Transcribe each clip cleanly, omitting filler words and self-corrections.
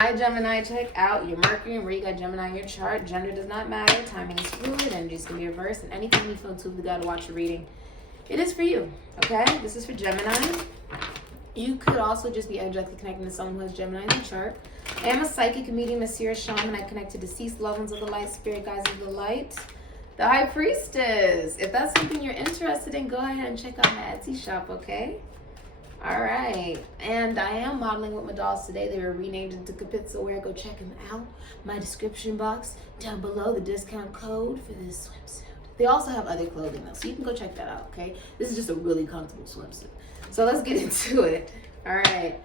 Hi Gemini, check out your Mercury and where you got Gemini in your chart. Gender does not matter. Timing is fluid. Energies can be reversed. And anything you feel too good to watch your reading, it is for you. Okay? This is for Gemini. You could also just be energetically connecting to someone who has Gemini in their chart. I am a psychic, medium, seer, shaman. I connect to deceased loved ones of the light, spirit guides of the light. The High Priestess. If that's something you're interested in, go ahead and check out my Etsy shop, okay? All right, and I am modeling with my dolls today. They were renamed into Capizza. Go check them out. My description box down below, the discount code for this swimsuit. They also have other clothing though, so you can go check that out, okay? This is just a really comfortable swimsuit. So let's get into it. All right,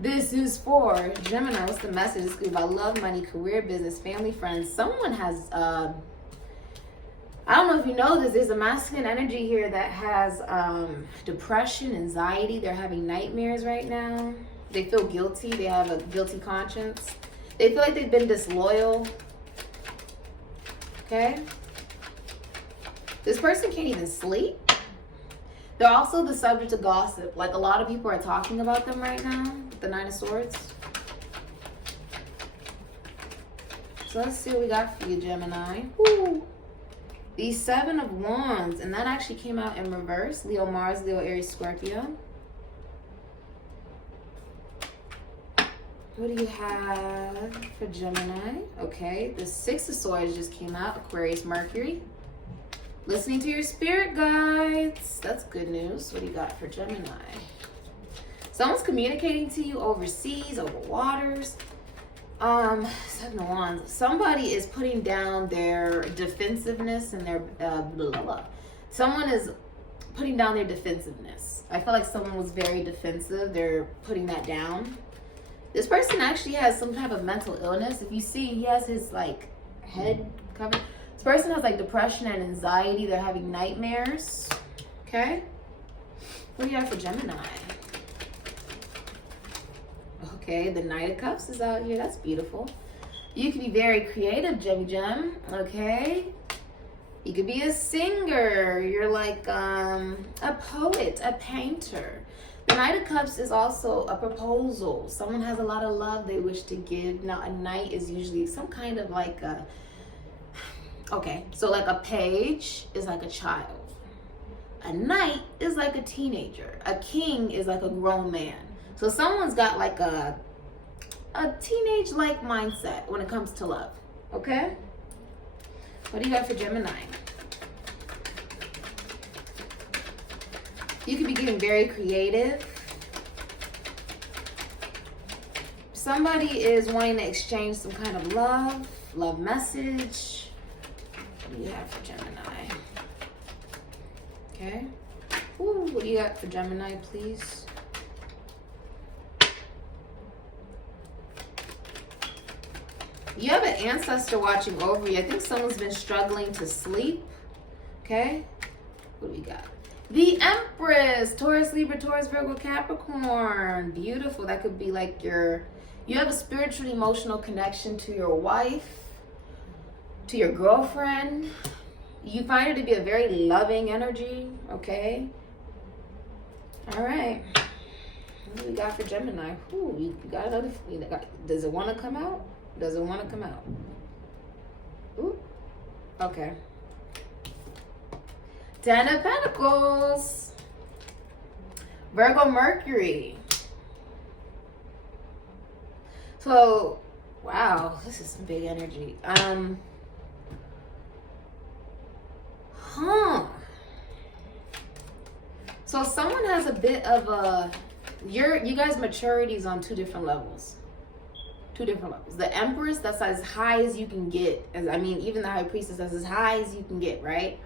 this is for Gemini. What's the message? It's about love, money, career, business, family, friends. Someone has, I don't know if you know this, there's a masculine energy here that has depression, anxiety. They're having nightmares right now. They feel guilty. They have a guilty conscience. They feel like they've been disloyal. Okay? This person can't even sleep. They're also the subject of gossip. Like a lot of people are talking about them right now with the Nine of Swords. So let's see what we got for you, Gemini. Woo. The Seven of Wands, and that actually came out in reverse. Leo, Mars, Leo, Aries, Scorpio. What do you have for Gemini? Okay, the Six of Swords just came out. Aquarius, Mercury. Listening to your spirit guides. That's good news. What do you got for Gemini? Someone's communicating to you overseas, over waters. Seven of Wands. Somebody is putting down their defensiveness and their blah, blah, blah. Someone is putting down their defensiveness. I feel like someone was very defensive. They're putting that down. This person actually has some type of mental illness. If you see, he has his like head covered. This person has like depression and anxiety. They're having nightmares. Okay. What do you have for Gemini? Okay, the Knight of Cups is out here. That's beautiful. You can be very creative, Gem. Okay. You could be a singer. You're like a poet, a painter. The Knight of Cups is also a proposal. Someone has a lot of love they wish to give. Now, a knight is usually some kind of like a... Okay, so like a page is like a child. A knight is like a teenager. A king is like a grown man. So someone's got like a teenage-like mindset when it comes to love, okay? What do you got for Gemini? You could be getting very creative. Somebody is wanting to exchange some kind of love message. What do you have for Gemini? Okay. Ooh, what do you got for Gemini, please? You have an ancestor watching over you. I think someone's been struggling to sleep. Okay. What do we got? The Empress. Taurus, Libra, Taurus, Virgo, Capricorn. Beautiful. That could be like you have a spiritual, emotional connection to your wife, to your girlfriend. You find her to be a very loving energy. Okay. All right. What do we got for Gemini? Ooh, you got another. Does it want to come out? Does it want to come out? Ooh. Okay. Ten of Pentacles. Virgo, Mercury. So, wow, this is some big energy. So someone has a bit of a, you guys' maturity is on two different levels. Two different levels. The Empress, that's as high as you can get. Even the High Priestess, that's as high as you can get, right?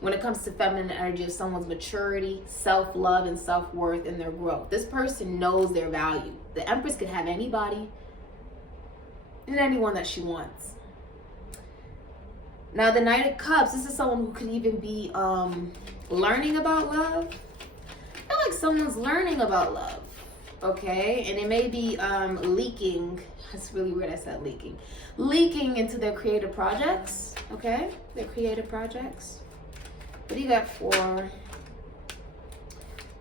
When it comes to feminine energy of someone's maturity, self-love, and self-worth, and their growth. This person knows their value. The Empress could have anybody and anyone that she wants. Now, the Knight of Cups, this is someone who could even be learning about love. I feel like someone's learning about love. Okay, and it may be leaking. That's really weird I said leaking. Leaking into their creative projects. Okay, their creative projects. What do you got for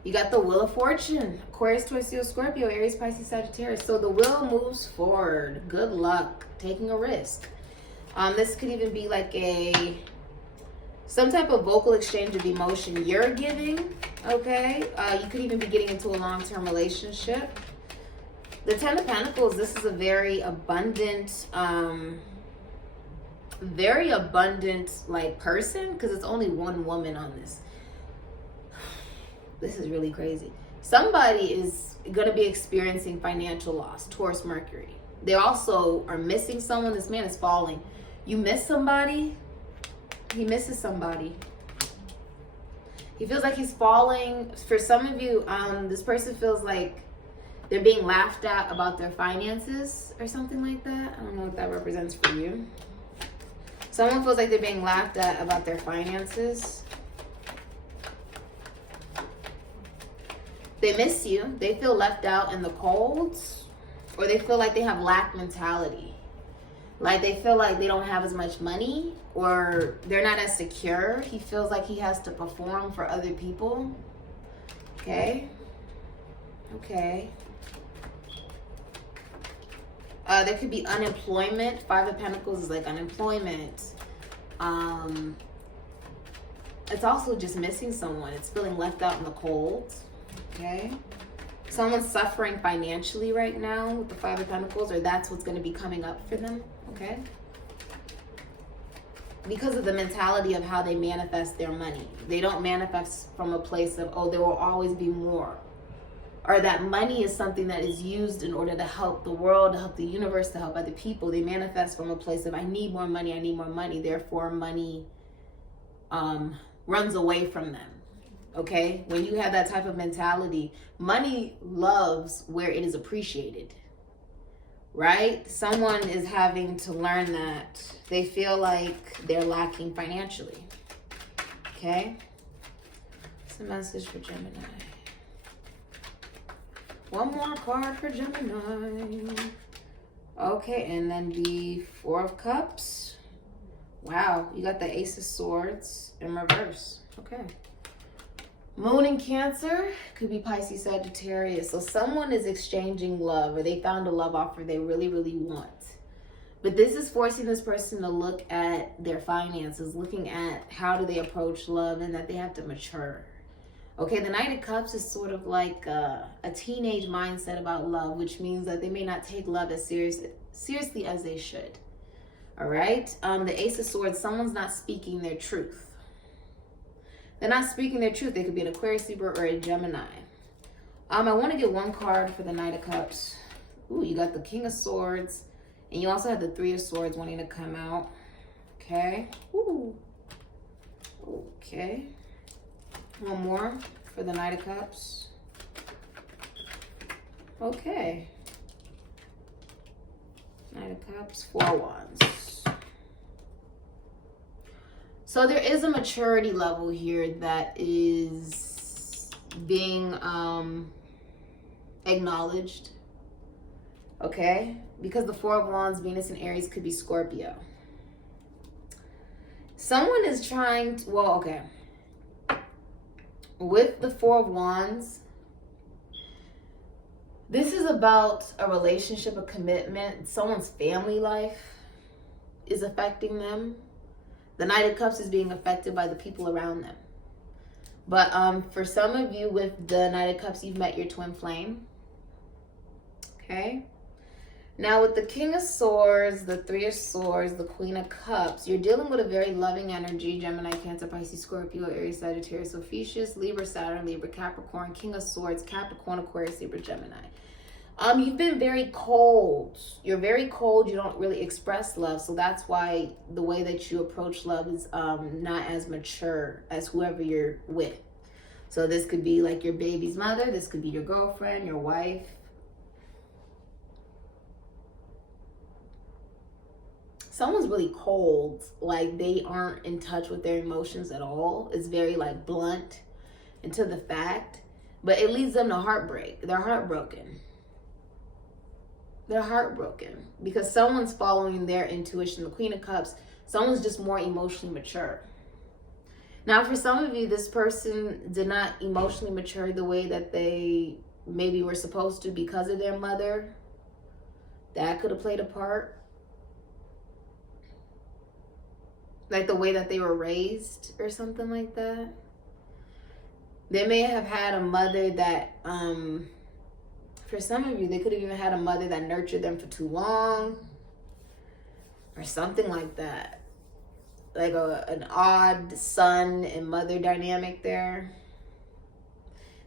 You got the Wheel of Fortune. Aquarius, Taurus, Leo, Scorpio, Aries, Pisces, Sagittarius. So the wheel moves forward. Good luck taking a risk. This could even be like some type of vocal exchange of emotion you're giving, okay? You could even be getting into a long-term relationship. The Ten of Pentacles, this is a very abundant, like person, because it's only one woman on this. This is really crazy. Somebody is going to be experiencing financial loss. Taurus, Mercury. They also are missing someone. This man is falling. You miss somebody. He misses somebody. He feels like he's falling. For some of you, this person feels like they're being laughed at about their finances or something like that. I don't know what that represents for you. Someone feels like they're being laughed at about their finances. They miss you. They feel left out in the cold, or they feel like they have lack mentality. Like they feel like they don't have as much money, or they're not as secure. He feels like he has to perform for other people. Okay. Okay. There could be unemployment. Five of Pentacles is like unemployment. It's also just missing someone. It's feeling left out in the cold. Okay. Someone's suffering financially right now with the Five of Pentacles, or that's what's going to be coming up for them. Okay. Because of the mentality of how they manifest their money. They don't manifest from a place of, oh, there will always be more. Or that money is something that is used in order to help the world, to help the universe, to help other people. They manifest from a place of, I need more money, I need more money. Therefore, money runs away from them. Okay? When you have that type of mentality, money loves where it is appreciated. Right? Someone is having to learn that they feel like they're lacking financially. Okay? What's the message for Gemini? One more card for Gemini. Okay, and then the Four of Cups. Wow, you got the Ace of Swords in reverse. Okay. Moon in Cancer, could be Pisces, Sagittarius. So someone is exchanging love, or they found a love offer they really, really want. But this is forcing this person to look at their finances, looking at how do they approach love, and that they have to mature. Okay, the Knight of Cups is sort of like a teenage mindset about love, which means that they may not take love as seriously as they should. All right, the Ace of Swords, someone's not speaking their truth. They're not speaking their truth. They could be an Aquarius, Libra, or a Gemini. I want to get one card for the Knight of Cups. Ooh, you got the King of Swords. And you also have the Three of Swords wanting to come out. Okay. Ooh. Okay. One more for the Knight of Cups. Okay. Knight of Cups, Four of Wands. So there is a maturity level here that is being acknowledged. Okay? Because the Four of Wands, Venus and Aries could be Scorpio. Someone is trying to, well, okay. With the Four of Wands, this is about a relationship, a commitment. Someone's family life is affecting them. The Knight of Cups is being affected by the people around them. But for some of you with the Knight of Cups, you've met your twin flame. Okay? Now with the King of Swords, the Three of Swords, the Queen of Cups, you're dealing with a very loving energy. Gemini, Cancer, Pisces, Scorpio, Aries, Sagittarius, Ophiuchus, Libra, Saturn, Libra, Capricorn, King of Swords, Capricorn, Aquarius, Libra, Gemini. You've been very cold. You're very cold. You don't really express love. So that's why the way that you approach love is not as mature as whoever you're with. So this could be like your baby's mother. This could be your girlfriend, your wife. Someone's really cold. Like they aren't in touch with their emotions at all. It's very like blunt and to the fact. But it leads them to heartbreak. They're heartbroken. They're heartbroken because someone's following their intuition. The Queen of Cups, someone's just more emotionally mature. Now, for some of you, this person did not emotionally mature the way that they maybe were supposed to because of their mother. That could have played a part. Like the way that they were raised or something like that. They may have had a mother that, for some of you, they could have even had a mother that nurtured them for too long. Or something like that. Like an odd son and mother dynamic there.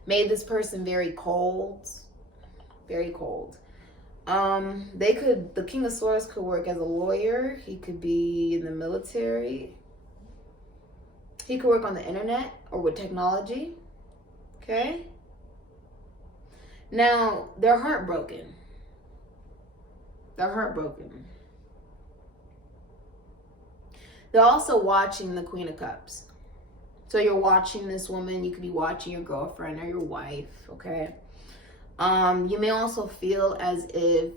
Made this person very cold. Very cold. The King of Swords could work as a lawyer. He could be in the military. He could work on the internet or with technology. Okay? Now, they're heartbroken. They're heartbroken. They're also watching the Queen of Cups. So you're watching this woman. You could be watching your girlfriend or your wife, okay? You may also feel as if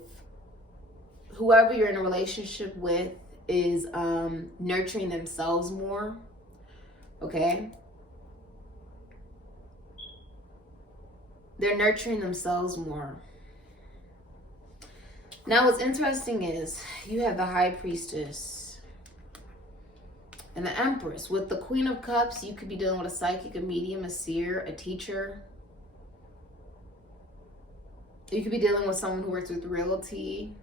whoever you're in a relationship with is nurturing themselves more, okay? They're nurturing themselves more. Now, what's interesting is you have the High Priestess and the Empress. With the Queen of Cups, you could be dealing with a psychic, a medium, a seer, a teacher. You could be dealing with someone who works with realty,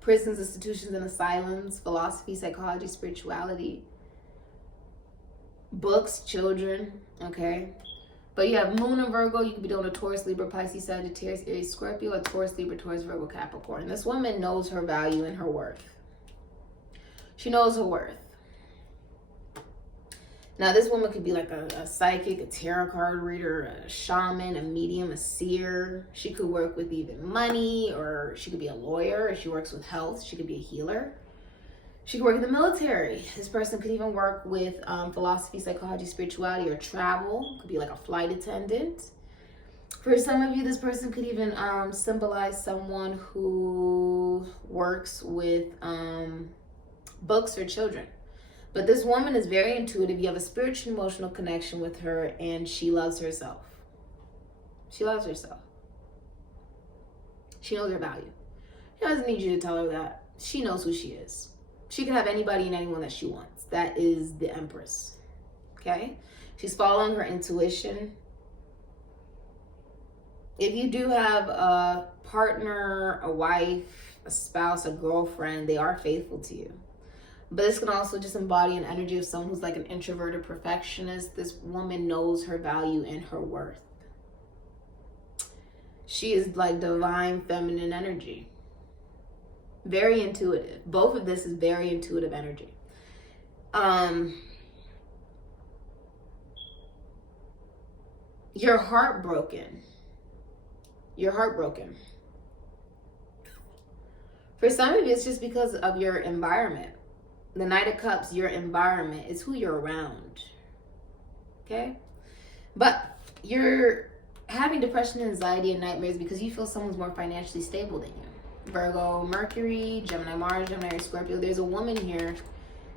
prisons, institutions, and asylums, philosophy, psychology, spirituality, books, children, okay? But you have Moon and Virgo. You could be dealing with Taurus, Libra, Pisces, Sagittarius, Aries, Scorpio, or Taurus, Libra, Taurus, Virgo, Capricorn. This woman knows her value and her worth. She knows her worth. Now, this woman could be like a psychic, a tarot card reader, a shaman, a medium, a seer. She could work with even money, or she could be a lawyer. If she works with health, she could be a healer. She could work in the military. This person could even work with philosophy, psychology, spirituality, or travel. Could be like a flight attendant. For some of you, this person could even symbolize someone who works with books for children. But this woman is very intuitive. You have a spiritual, emotional connection with her, and she loves herself. She loves herself. She knows her value. She doesn't need you to tell her that. She knows who she is. She can have anybody and anyone that she wants. That is the Empress. Okay? She's following her intuition. If you do have a partner, a wife, a spouse, a girlfriend, they are faithful to you. But this can also just embody an energy of someone who's like an introverted perfectionist. This woman knows her value and her worth. She is like divine feminine energy. Very intuitive. Both of this is very intuitive energy. You're heartbroken. You're heartbroken. For some of you, it's just because of your environment. The Knight of Cups, your environment, is who you're around. Okay? But you're having depression and anxiety and nightmares because you feel someone's more financially stable than you. Virgo, Mercury, Gemini, Mars, Gemini, Scorpio. There's a woman here.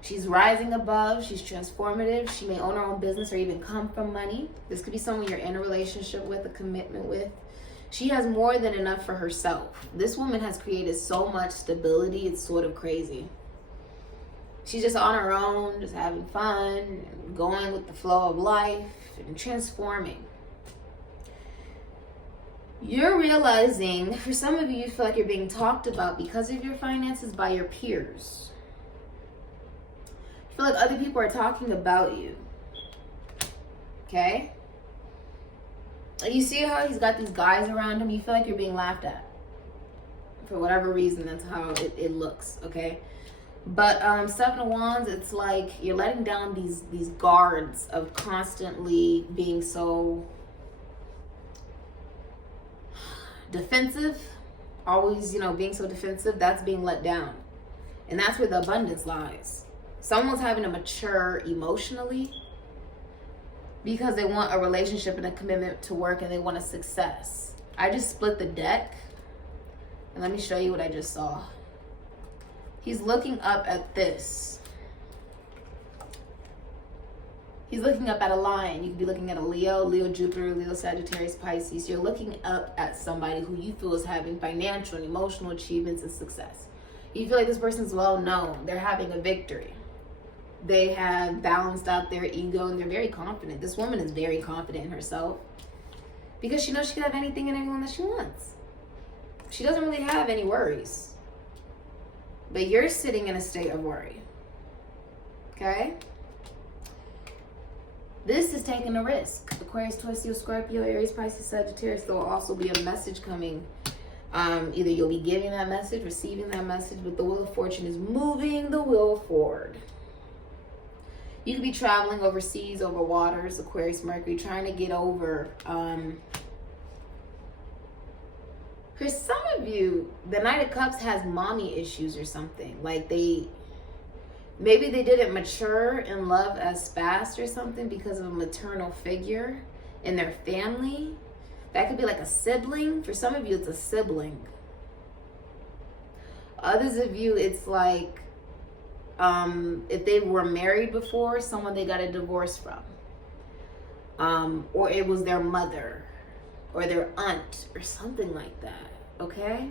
She's rising above. She's transformative. She may own her own business or even come from money. This could be someone you're in a relationship with, a commitment with. She has more than enough for herself. This woman has created so much stability. It's sort of crazy. She's just on her own, just having fun, going with the flow of life and transforming. You're realizing, for some of you, you feel like you're being talked about because of your finances by your peers. You feel like other people are talking about you. Okay? You see how he's got these guys around him? You feel like you're being laughed at. For whatever reason, that's how it looks, okay? But Seven of Wands, it's like you're letting down these guards of constantly being so defensive. Always, being so defensive. That's being let down. And that's where the abundance lies. Someone's having to mature emotionally because they want a relationship and a commitment to work and they want a success. I just split the deck. And let me show you what I just saw. He's looking up at this. He's looking up at a lion. You could be looking at a Leo, Jupiter, Leo, Sagittarius, Pisces. You're looking up at somebody who you feel is having financial and emotional achievements and success. You feel like this person's well known. They're having a victory. They have balanced out their ego and they're very confident. This woman is very confident in herself because she knows she can have anything and everyone that she wants. She doesn't really have any worries. But you're sitting in a state of worry. Okay? This is taking a risk. Aquarius, Taurus, Leo, Scorpio, Aries, Pisces, Sagittarius. There will also be a message coming. Either you'll be giving that message, receiving that message, but the Wheel of Fortune is moving the wheel forward. You could be traveling overseas, over waters, Aquarius, Mercury, trying to get over. For some of you, the Knight of Cups has mommy issues or something. Like maybe they didn't mature in love as fast or something because of a maternal figure in their family. That could be like a sibling. For some of you, it's a sibling. Others of you, it's like if they were married before, someone they got a divorce from. Or it was their mother or their aunt or something like that, okay?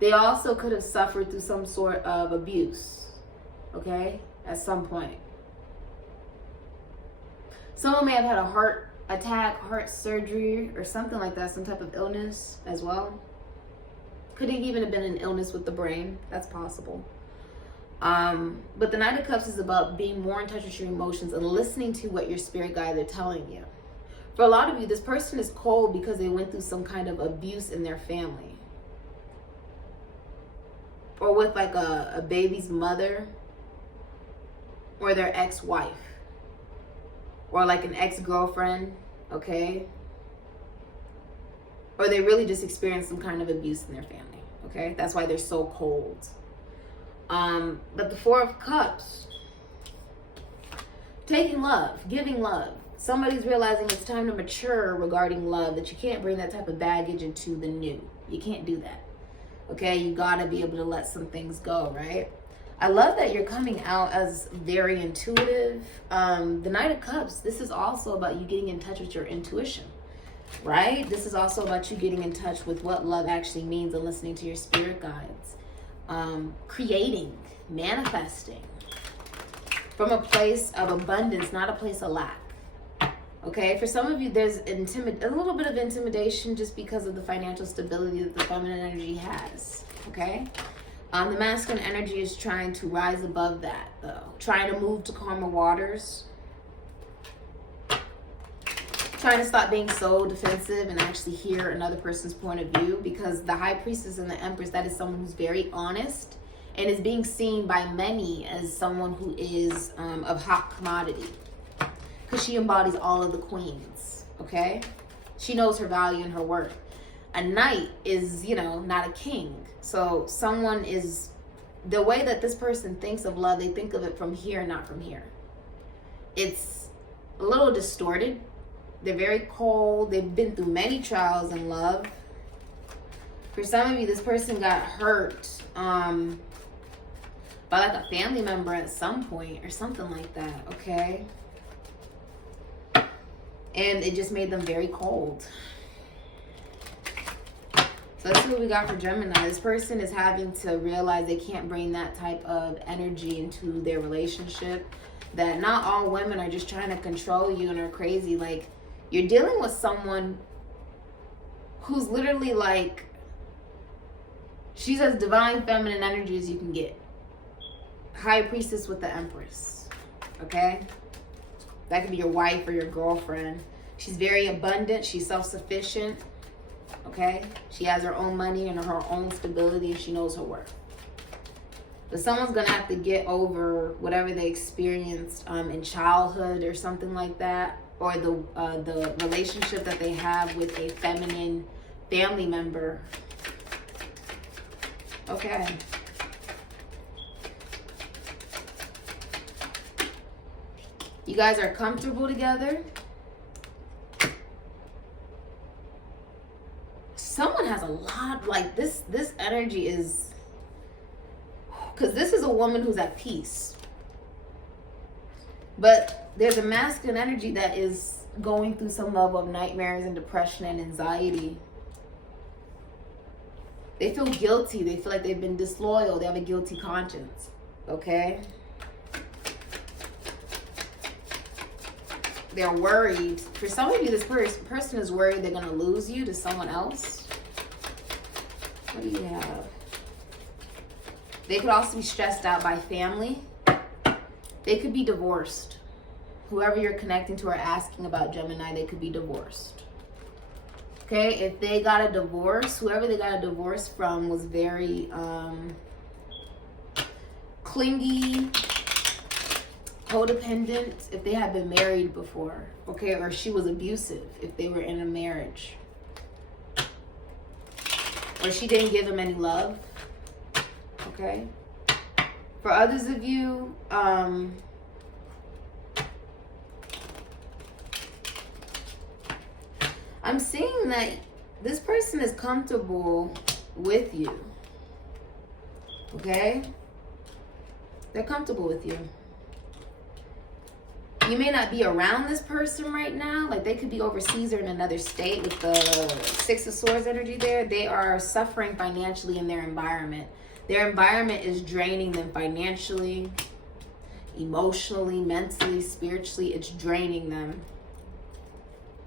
They also could have suffered through some sort of abuse, okay, at some point. Someone may have had a heart attack, heart surgery, or something like that, some type of illness as well. Could have even have been an illness with the brain. That's possible. But the Knight of Cups is about being more in touch with your emotions and listening to what your spirit guides are telling you. For a lot of you, this person is cold because they went through some kind of abuse in their family. Or with like a baby's mother, or their ex-wife, or like an ex-girlfriend, okay? Or they really just experienced some kind of abuse in their family, okay? That's why they're so cold. But the Four of Cups, taking love, giving love. Somebody's realizing it's time to mature regarding love, that you can't bring that type of baggage into the new. You can't do that, okay? You gotta be able to let some things go, right? I love that you're coming out as very intuitive. The Knight of Cups, this is also about you getting in touch with your intuition, right? This is also about you getting in touch with what love actually means and listening to your spirit guides. Creating, manifesting from a place of abundance, not a place of lack. Okay, for some of you, there's a little bit of intimidation just because of the financial stability that the feminine energy has, okay? The masculine energy is trying to rise above that, though. Trying to move to calmer waters. Trying to stop being so defensive and actually hear another person's point of view, because the High Priestess and the Empress, that is someone who's very honest and is being seen by many as someone who is of hot commodity, because she embodies all of the queens, okay? She knows her value and her worth. A knight is, not a king. So someone is, the way that this person thinks of love, they think of it from here, not from here. It's a little distorted. They're very cold. They've been through many trials in love. For some of you, this person got hurt by like a family member at some point or something like that, okay? And it just made them very cold. So let's see what we got for Gemini. This person is having to realize they can't bring that type of energy into their relationship. That not all women are just trying to control you and are crazy. Like, you're dealing with someone who's literally like, she's as divine feminine energy as you can get. High Priestess with the Empress, okay? That could be your wife or your girlfriend. She's very abundant. She's self-sufficient, okay? She has her own money and her own stability, and she knows her worth. But someone's going to have to get over whatever they experienced in childhood or something like that, or the relationship that they have with a feminine family member. Okay. You guys are comfortable together. Someone has a lot, like this energy is, because this is a woman who's at peace. But there's a masculine energy that is going through some level of nightmares and depression and anxiety. They feel guilty. They feel like they've been disloyal. They have a guilty conscience. Okay? They're worried. For some of you, this person is worried they're going to lose you to someone else. What do you have? They could also be stressed out by family. They could be divorced. Whoever you're connecting to or asking about, Gemini, they could be divorced. Okay, if they got a divorce, whoever they got a divorce from was very clingy, codependent, if they had been married before, okay, or she was abusive if they were in a marriage, or she didn't give him any love, okay. For others of you, I'm seeing that this person is comfortable with you, okay? They're comfortable with you. You may not be around this person right now. Like, they could be overseas or in another state with the Six of Swords energy there. They are suffering financially in their environment. Their environment is draining them financially, emotionally, mentally, spiritually. It's draining them.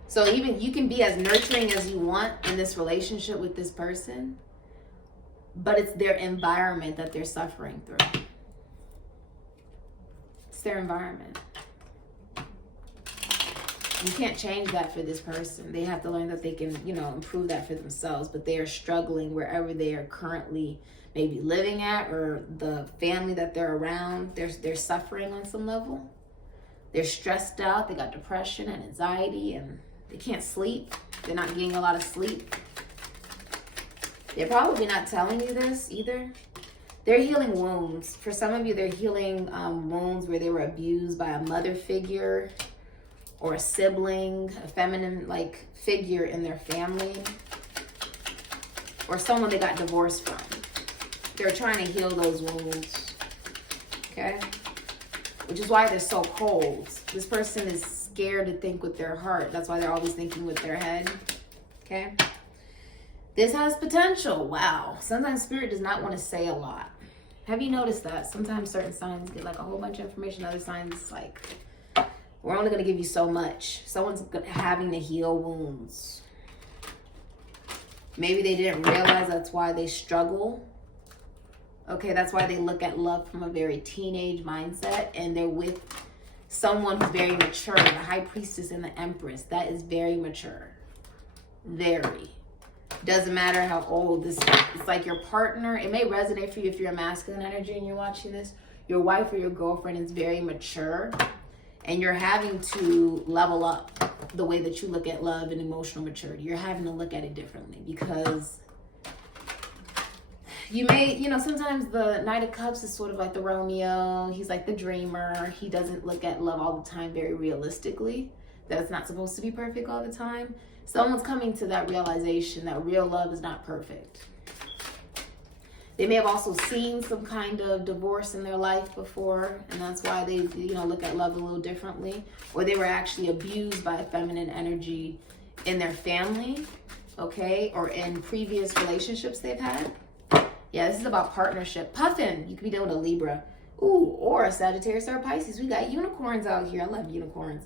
So even you can be as nurturing as you want in this relationship with this person, but it's their environment that they're suffering through. It's their environment. You can't change that for this person. They have to learn that they can, improve that for themselves, but they are struggling wherever they are currently maybe living at, or the family that they're around. They're suffering on some level. They're stressed out. They got depression and anxiety, and they can't sleep. They're not getting a lot of sleep. They're probably not telling you this either. They're healing wounds. For some of you, they're healing wounds where they were abused by a mother figure or a sibling, a feminine figure in their family, or someone they got divorced from. They're trying to heal those wounds, okay? Which is why they're so cold. This person is scared to think with their heart. That's why they're always thinking with their head, okay? This has potential. Wow. Sometimes Spirit does not want to say a lot. Have you noticed that? Sometimes certain signs get a whole bunch of information. Other signs we're only going to give you so much. Someone's having to heal wounds. Maybe they didn't realize that's why they struggle. Okay, that's why they look at love from a very teenage mindset, and they're with someone who's very mature. The High Priestess and the Empress, that is very mature. Very. Doesn't matter how old this is. It's like your partner. It may resonate for you if you're a masculine energy and you're watching this. Your wife or your girlfriend is very mature, and you're having to level up the way that you look at love and emotional maturity. You're having to look at it differently, because you may, sometimes the Knight of Cups is sort of like the Romeo. He's like the dreamer. He doesn't look at love all the time very realistically, that it's not supposed to be perfect all the time. Someone's coming to that realization that real love is not perfect. They may have also seen some kind of divorce in their life before, and that's why they, look at love a little differently. Or they were actually abused by a feminine energy in their family, okay, or in previous relationships they've had. Yeah, this is about partnership. Puffin, you could be dealing with a Libra. Ooh, or a Sagittarius or a Pisces. We got unicorns out here. I love unicorns.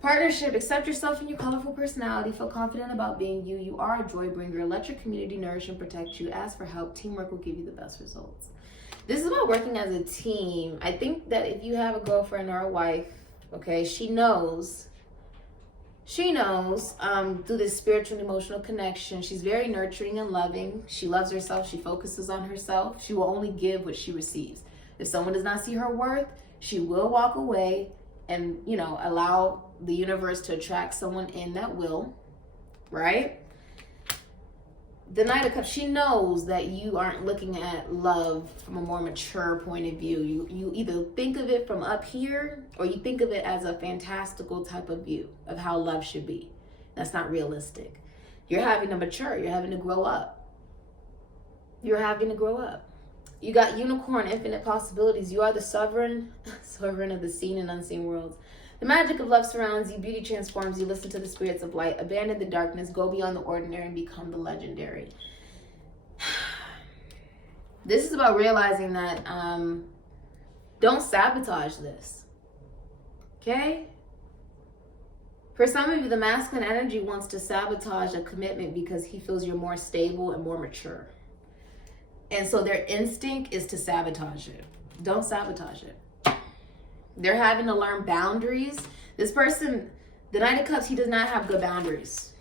Partnership, accept yourself and your colorful personality. Feel confident about being you. You are a joy bringer. Let your community nourish and protect you. Ask for help. Teamwork will give you the best results. This is about working as a team. I think that if you have a girlfriend or a wife, okay, she knows through this spiritual and emotional connection. She's very nurturing and loving. She loves herself. She focuses on herself. She will only give what she receives. If someone does not see her worth, she will walk away and, allow the universe to attract someone in that will, right? The Knight of Cups, she knows that you aren't looking at love from a more mature point of view. You either think of it from up here, or you think of it as a fantastical type of view of how love should be. That's not realistic. You're having to mature. You're having to grow up. You're having to grow up. You got unicorn, infinite possibilities. You are the sovereign of the seen and unseen worlds. The magic of love surrounds you, beauty transforms you, listen to the spirits of light, abandon the darkness, go beyond the ordinary, and become the legendary. This is about realizing that don't sabotage this. Okay? For some of you, the masculine energy wants to sabotage a commitment because he feels you're more stable and more mature. And so their instinct is to sabotage it. Don't sabotage it. They're having to learn boundaries. This person, the Knight of Cups, he does not have good boundaries.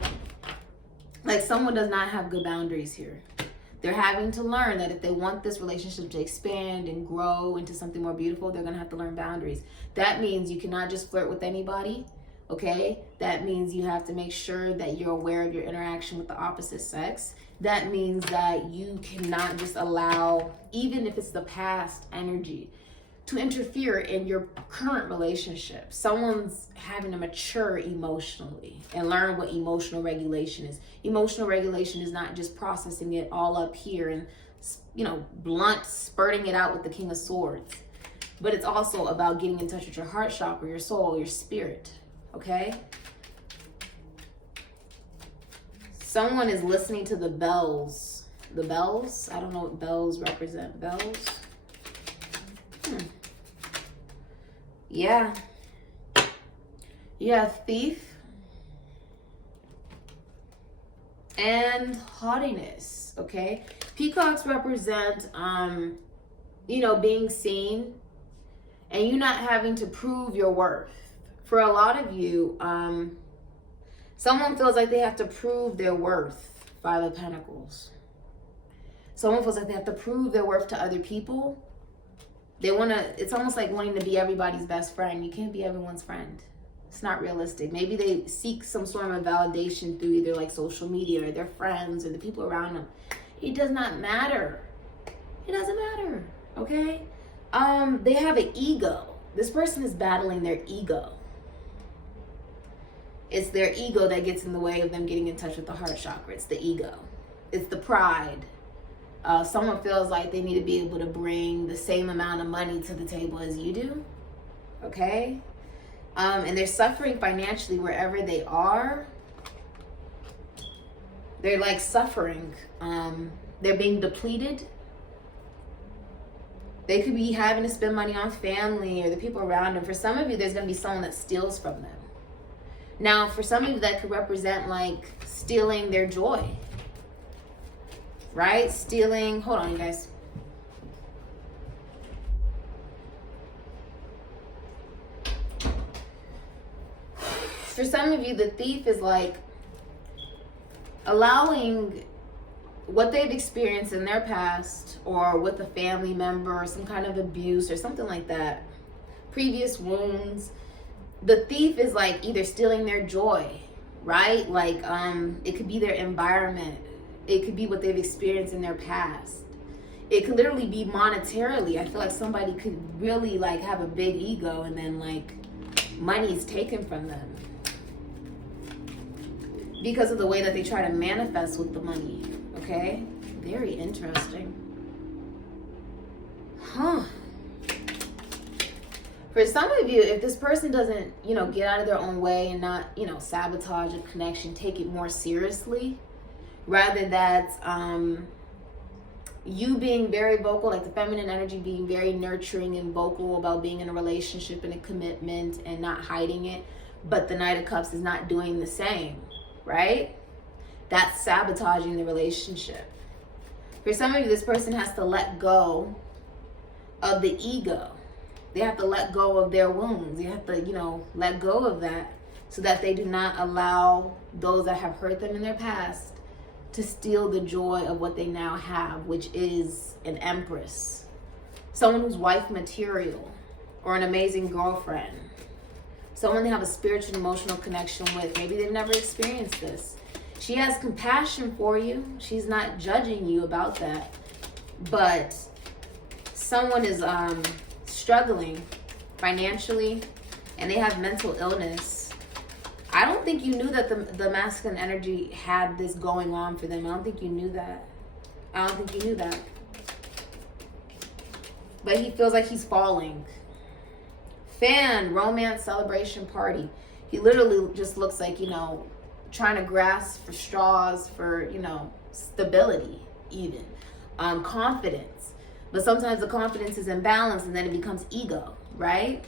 Like, someone does not have good boundaries here. They're having to learn that if they want this relationship to expand and grow into something more beautiful, they're going to have to learn boundaries. That means you cannot just flirt with anybody, okay? That means you have to make sure that you're aware of your interaction with the opposite sex. That means that you cannot just allow, even if it's the past energy, to interfere in your current relationship. Someone's having to mature emotionally and learn what emotional regulation is. Emotional regulation is not just processing it all up here and, you know, blunt spurting it out with the King of Swords. But it's also about getting in touch with your heart chakra, your soul, your spirit, okay? Someone is listening to the bells. The bells? I don't know what bells represent. Bells? Yeah. Yeah, thief. And haughtiness, okay? Peacocks represent, you know, being seen and you not having to prove your worth. For a lot of you, someone feels like they have to prove their worth. Five of Pentacles. Someone feels like they have to prove their worth to other people. They want to, it's almost like wanting to be everybody's best friend. You can't be everyone's friend. It's not realistic. Maybe they seek some sort of validation through either like social media or their friends or the people around them. It does not matter. It doesn't matter, okay? They have an ego. This person is battling their ego. It's their ego that gets in the way of them getting in touch with the heart chakra. It's the ego. It's the pride. Someone feels like they need to be able to bring the same amount of money to the table as you do, okay? And they're suffering financially wherever they are. They're like suffering. They're being depleted. They could be having to spend money on family or the people around them. For some of you, there's going to be someone that steals from them. Now, for some of you, that could represent like stealing their joy. Right? Stealing. Hold on, you guys. For some of you, the thief is like allowing what they've experienced in their past or with a family member or some kind of abuse or something like that, previous wounds. The thief is like either stealing their joy, right? Like it could be their environment. It could be what they've experienced in their past. It could literally be monetarily. I feel like somebody could really like have a big ego and then like money is taken from them because of the way that they try to manifest with the money. Okay? Very interesting. Huh. For some of you, if this person doesn't, you know, get out of their own way and not, you know, sabotage a connection, take it more seriously, rather that you being very vocal, like the feminine energy being very nurturing and vocal about being in a relationship and a commitment and not hiding it, but the Knight of Cups is not doing the same, right? That's sabotaging the relationship. For some of you, this person has to let go of the ego. They have to let go of their wounds. You have to, you know, let go of that so that they do not allow those that have hurt them in their past to steal the joy of what they now have, which is an empress. Someone who's wife material or an amazing girlfriend. Someone they have a spiritual, emotional connection with. Maybe they've never experienced this. She has compassion for you. She's not judging you about that. But someone is struggling financially and they have mental illness. I don't think you knew that the masculine energy had this going on for them. I don't think you knew that. I don't think you knew that. But he feels like he's falling. Fan, romance, celebration, party. He literally just looks like, you know, trying to grasp for straws for, you know, stability even. Confidence. But sometimes the confidence is imbalanced and then it becomes ego, right?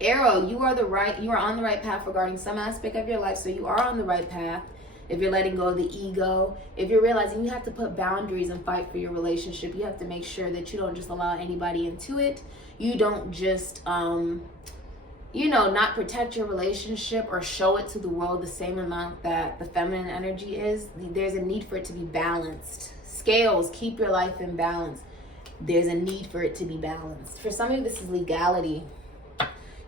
Arrow, you are on the right path regarding some aspect of your life. So you are on the right path. If you're letting go of the ego, if you're realizing you have to put boundaries and fight for your relationship, you have to make sure that you don't just allow anybody into it. You don't just, you know, not protect your relationship or show it to the world the same amount that the feminine energy is. There's a need for it to be balanced. Scales, keep your life in balance. There's a need for it to be balanced. For some of you, this is legality.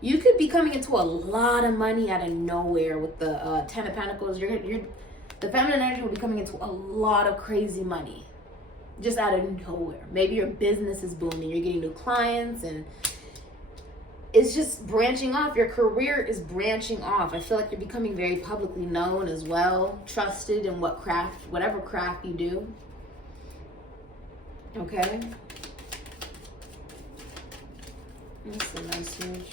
You could be coming into a lot of money out of nowhere with the Ten of Pentacles. The feminine energy will be coming into a lot of crazy money just out of nowhere. Maybe your business is booming. You're getting new clients and it's just branching off. Your career is branching off. I feel like you're becoming very publicly known as well. Trusted in whatever craft you do. Okay. That's a message.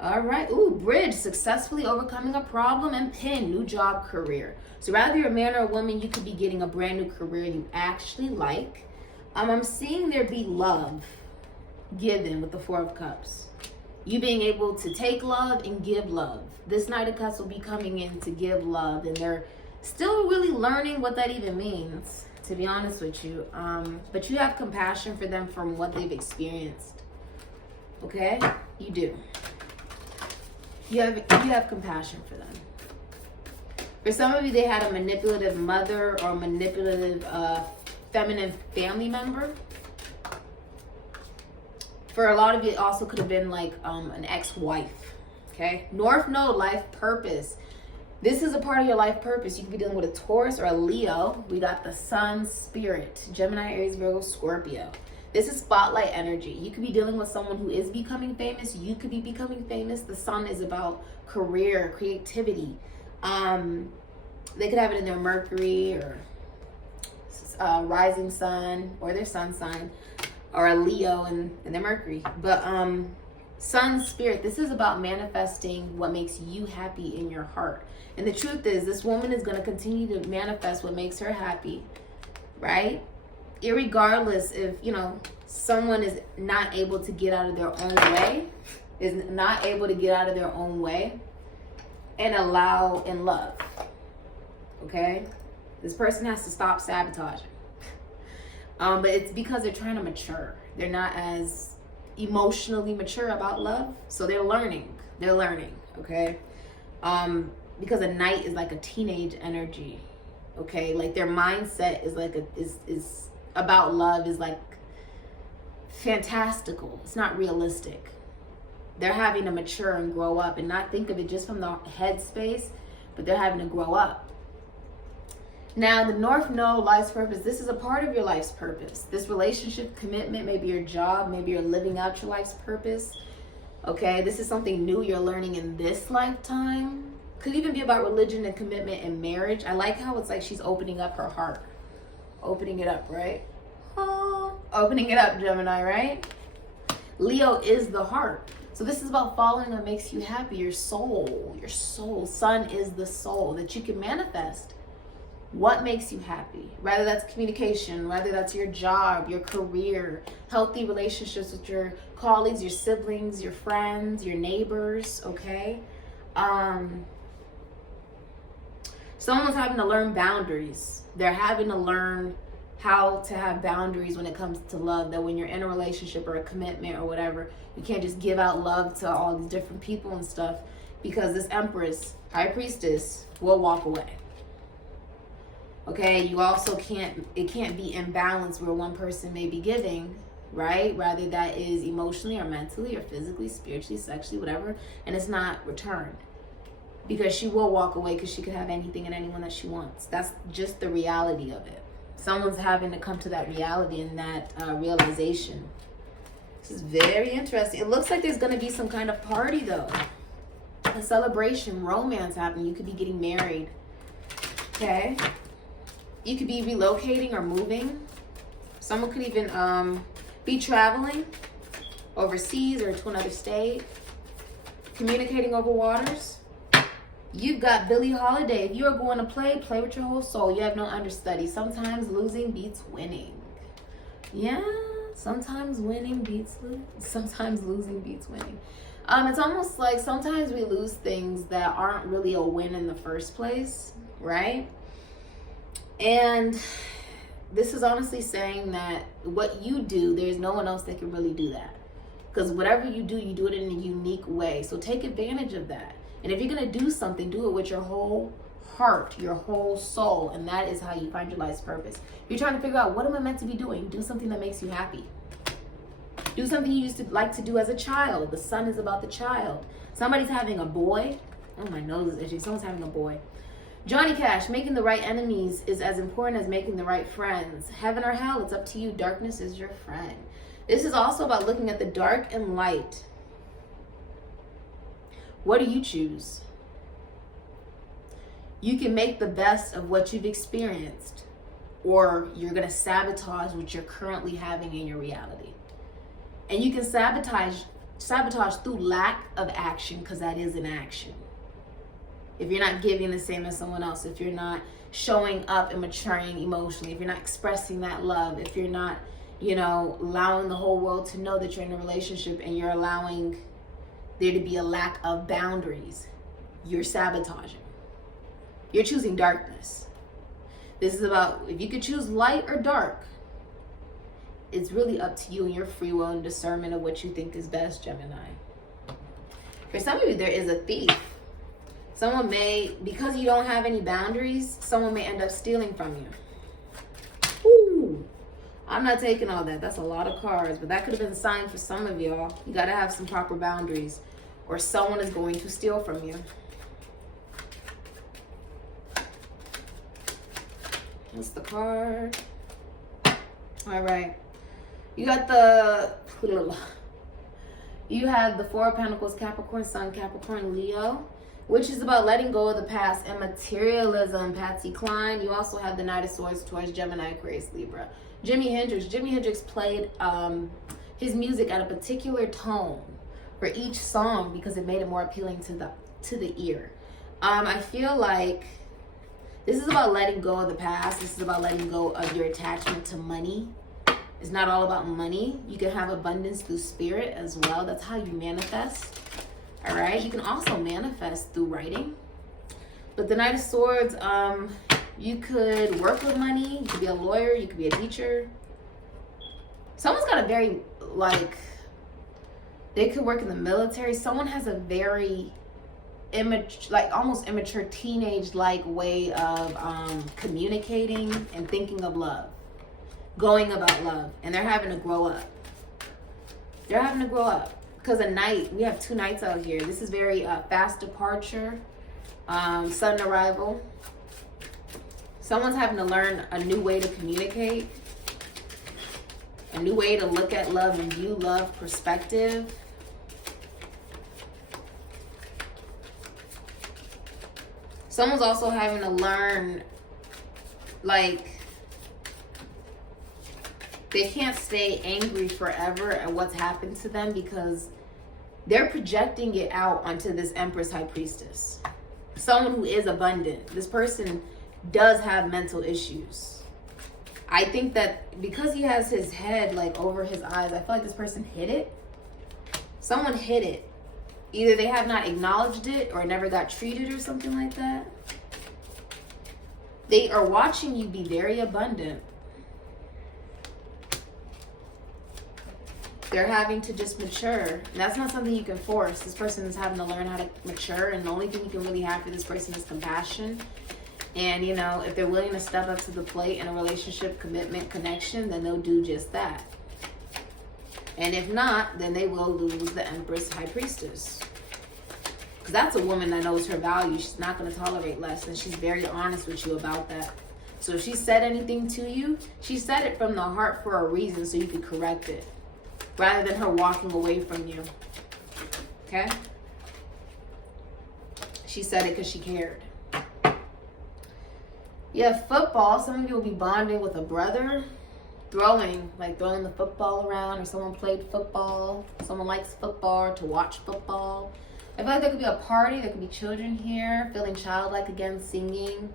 All right. Ooh, bridge. Successfully overcoming a problem and pin. New job, career. So rather you're a man or a woman, you could be getting a brand new career you actually like. I'm seeing there be love given with the Four of Cups. You being able to take love and give love. This Knight of Cups will be coming in to give love. And they're still really learning what that even means, to be honest with you. But you have compassion for them from what they've experienced. Okay? You do. You have compassion for them. For some of you, they had a manipulative mother or manipulative feminine family member. For a lot of you, it also could have been like an ex-wife. Okay? North Node, life purpose. This is a part of your life purpose. You could be dealing with a Taurus or a Leo. We got the Sun Spirit. Gemini, Aries, Virgo, Scorpio. This is spotlight energy. You could be dealing with someone who is becoming famous. You could be becoming famous. The Sun is about career, creativity. They could have it in their Mercury or rising sun or their sun sign, or a Leo in their Mercury. But Sun Spirit, this is about manifesting what makes you happy in your heart. And the truth is, this woman is going to continue to manifest what makes her happy, right? Irregardless if, you know, someone is not able to get out of their own way, and allow in love. Okay? This person has to stop sabotaging. But it's because they're trying to mature. They're not as emotionally mature about love. So they're learning. Okay? Because a Knight is like a teenage energy. Okay? Like their mindset is like is about love is like fantastical. It's not realistic. They're having to mature and grow up and not think of it just from the head space, but they're having to grow up. Now, the North Node, life's purpose, this is a part of your life's purpose. This relationship, commitment, maybe your job, maybe you're living out your life's purpose. Okay, this is something new you're learning in this lifetime. Could even be about religion and commitment and marriage. I like how it's like she's opening up her heart. Opening it up, right? Oh, opening it up, Gemini, right? Leo is the heart. So this is about following what makes you happy, your soul. Your soul. Sun is the soul that you can manifest. What makes you happy? Whether that's communication, whether that's your job, your career, healthy relationships with your colleagues, your siblings, your friends, your neighbors, okay? Someone's having to learn boundaries. They're having to learn how to have boundaries when it comes to love, that when you're in a relationship or a commitment or whatever, you can't just give out love to all these different people and stuff, because this Empress, High Priestess, will walk away. Okay, you also it can't be imbalanced where one person may be giving, right? Rather that is emotionally or mentally or physically, spiritually, sexually, whatever, and it's not returned. Because she will walk away because she could have anything and anyone that she wants. That's just the reality of it. Someone's having to come to that reality and that realization. This is very interesting. It looks like there's going to be some kind of party though. A celebration, romance happening. You could be getting married. Okay. You could be relocating or moving. Someone could even be traveling. overseas or to another state, communicating over waters. You've got Billie Holiday. If you are going to play with your whole soul. You have no understudy. Sometimes losing beats winning. Yeah, sometimes winning beats losing. Sometimes losing beats winning. It's almost like sometimes we lose things that aren't really a win in the first place, right? And this is honestly saying that what you do, there's no one else that can really do that. Because whatever you do it in a unique way. So take advantage of that. And if you're going to do something, do it with your whole heart, your whole soul. And that is how you find your life's purpose. If you're trying to figure out, what am I meant to be doing? Do something that makes you happy. Do something you used to like to do as a child. The sun is about the child. Somebody's having a boy. Oh, my nose is itchy. Someone's having a boy. Johnny Cash, making the right enemies is as important as making the right friends. Heaven or hell, it's up to you. Darkness is your friend. This is also about looking at the dark and light. What do you choose? You can make the best of what you've experienced, or you're going to sabotage what you're currently having in your reality. And you can sabotage through lack of action, because that is an action. If you're not giving the same as someone else, if you're not showing up and maturing emotionally, if you're not expressing that love, if you're not, allowing the whole world to know that you're in a relationship and you're allowing there to be a lack of boundaries, you're sabotaging. You're choosing darkness. This is about, if you could choose light or dark, it's really up to you and your free will and discernment of what you think is best, Gemini. For some of you, there is a thief. Someone may, because you don't have any boundaries, someone may end up stealing from you. Ooh, I'm not taking all that. That's a lot of cards, but that could have been a sign for some of y'all. You got to have some proper boundaries, or someone is going to steal from you. What's the card? All right. You got you have the Four of Pentacles, Capricorn, Sun, Capricorn, Leo, which is about letting go of the past and materialism, Patsy Cline. You also have the Knight of Swords, Taurus, Gemini, Aquarius, Libra. Jimi Hendrix played his music at a particular tone for each song because it made it more appealing to the ear. I feel like this is about letting go of the past. This is about letting go of your attachment to money. It's not all about money. You can have abundance through spirit as well. That's how you manifest. All right. You can also manifest through writing. But the Knight of Swords, you could work with money. You could be a lawyer. You could be a teacher. Someone's got a very, they could work in the military. Someone has a very almost immature teenage-like way of communicating and thinking of love, going about love, and they're having to grow up. They're having to grow up because a knight, we have two knights out here. This is very fast departure, sudden arrival. Someone's having to learn a new way to communicate, a new way to look at love and view love perspective. Someone's also having to learn, they can't stay angry forever at what's happened to them because they're projecting it out onto this Empress High Priestess. Someone who is abundant. This person does have mental issues. I think that because he has his head over his eyes, I feel like this person hid it. Someone hid it. Either they have not acknowledged it or never got treated or something like that. They are watching you be very abundant. They're having to just mature. And that's not something you can force. This person is having to learn how to mature. And the only thing you can really have for this person is compassion. And, if they're willing to step up to the plate in a relationship, commitment, connection, then they'll do just that. And if not, then they will lose the Empress High Priestess. Because that's a woman that knows her value. She's not going to tolerate less. And she's very honest with you about that. So if she said anything to you, she said it from the heart for a reason so you could correct it. Rather than her walking away from you. Okay? She said it because she cared. You have football. Some of you will be bonding with a brother. throwing the football around, or someone played football, someone likes football, or to watch football. I feel like there could be a party, there could be children here, feeling childlike again, singing.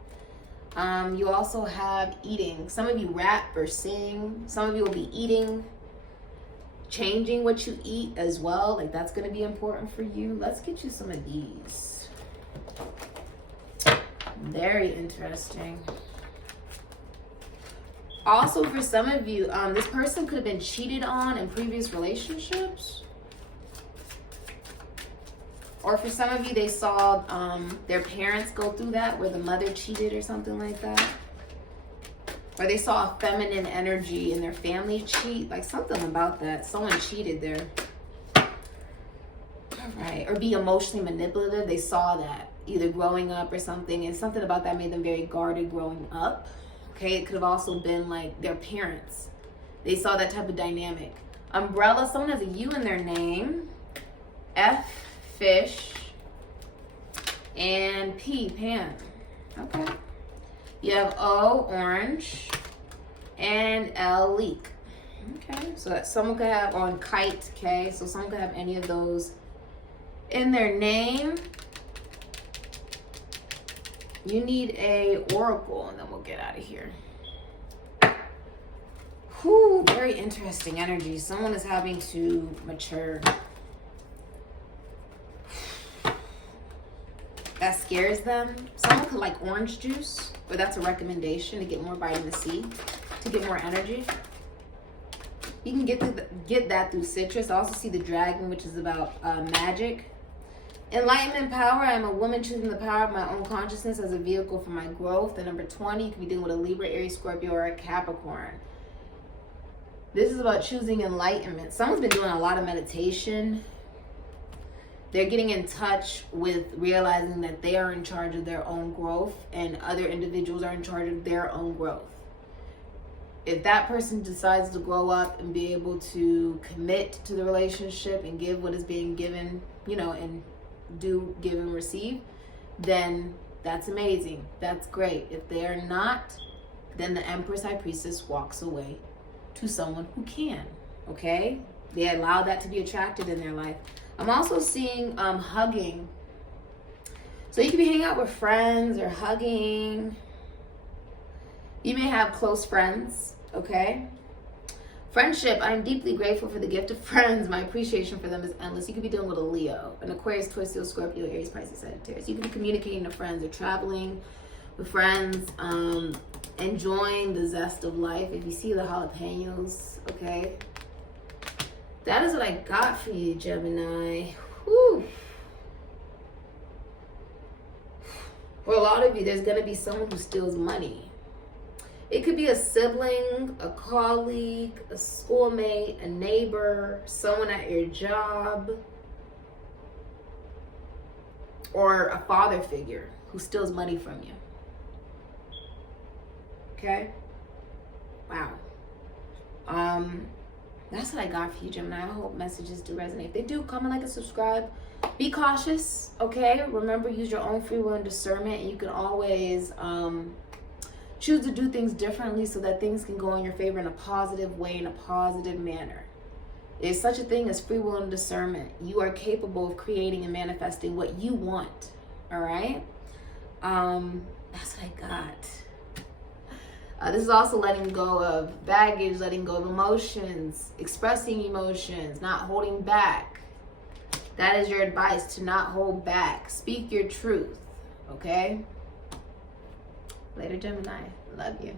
You also have eating. Some of you rap or sing. Some of you will be eating, changing what you eat as well. Like, that's going to be important for you. Let's get you some of these. Very interesting. Also, for some of you, this person could have been cheated on in previous relationships. Or for some of you, they saw their parents go through that, where the mother cheated or something like that. Or they saw a feminine energy in their family cheat. Like, something about that. Someone cheated there. All right. Or be emotionally manipulative. They saw that either growing up or something. And something about that made them very guarded growing up. Okay. It could have also been like their parents. They saw that type of dynamic. Umbrella. Someone has a U in their name. F. Fish. And P. Pan. Okay. You have O, orange, and L, leek. Okay, so that someone could have on kite, okay? So someone could have any of those in their name. You need a oracle, and then we'll get out of here. Whew, very interesting energy. Someone is having to mature. That scares them. Someone could like orange juice, or that's a recommendation to get more vitamin C, to get more energy. You can get that through citrus. I also see the dragon, which is about magic. Enlightenment power. I am a woman choosing the power of my own consciousness as a vehicle for my growth. And number 20, you could be dealing with a Libra, Aries, Scorpio, or a Capricorn. This is about choosing enlightenment. Someone's been doing a lot of meditation. They're getting in touch with realizing that they are in charge of their own growth and other individuals are in charge of their own growth. If that person decides to grow up and be able to commit to the relationship and give what is being given, you know, and do give and receive, then that's amazing. That's great. If they are not, then the Empress High Priestess walks away to someone who can, okay? They allow that to be attracted in their life. I'm also seeing hugging. So you could be hanging out with friends or hugging. You may have close friends, okay? Friendship, I'm deeply grateful for the gift of friends. My appreciation for them is endless. You could be dealing with a Leo, an Aquarius, Taurus, Scorpio, Aries, Pisces, Sagittarius. You could be communicating to friends or traveling with friends, enjoying the zest of life. If you see the jalapenos, okay? That is what I got for you, Gemini. Whew. For a lot of you, there's going to be someone who steals money. It could be a sibling, a colleague, a schoolmate, a neighbor, someone at your job, or a father figure who steals money from you. Okay? Wow. That's what I got for you, Gemini. I hope messages do resonate. If they do, comment, like, and subscribe. Be cautious, okay? Remember, use your own free will and discernment. And you can always choose to do things differently so that things can go in your favor in a positive way, in a positive manner. There's such a thing as free will and discernment. You are capable of creating and manifesting what you want, all right? That's what I got. This is also letting go of baggage, letting go of emotions, expressing emotions, not holding back. That is your advice, to not hold back. Speak your truth, okay? Later, Gemini. Love you.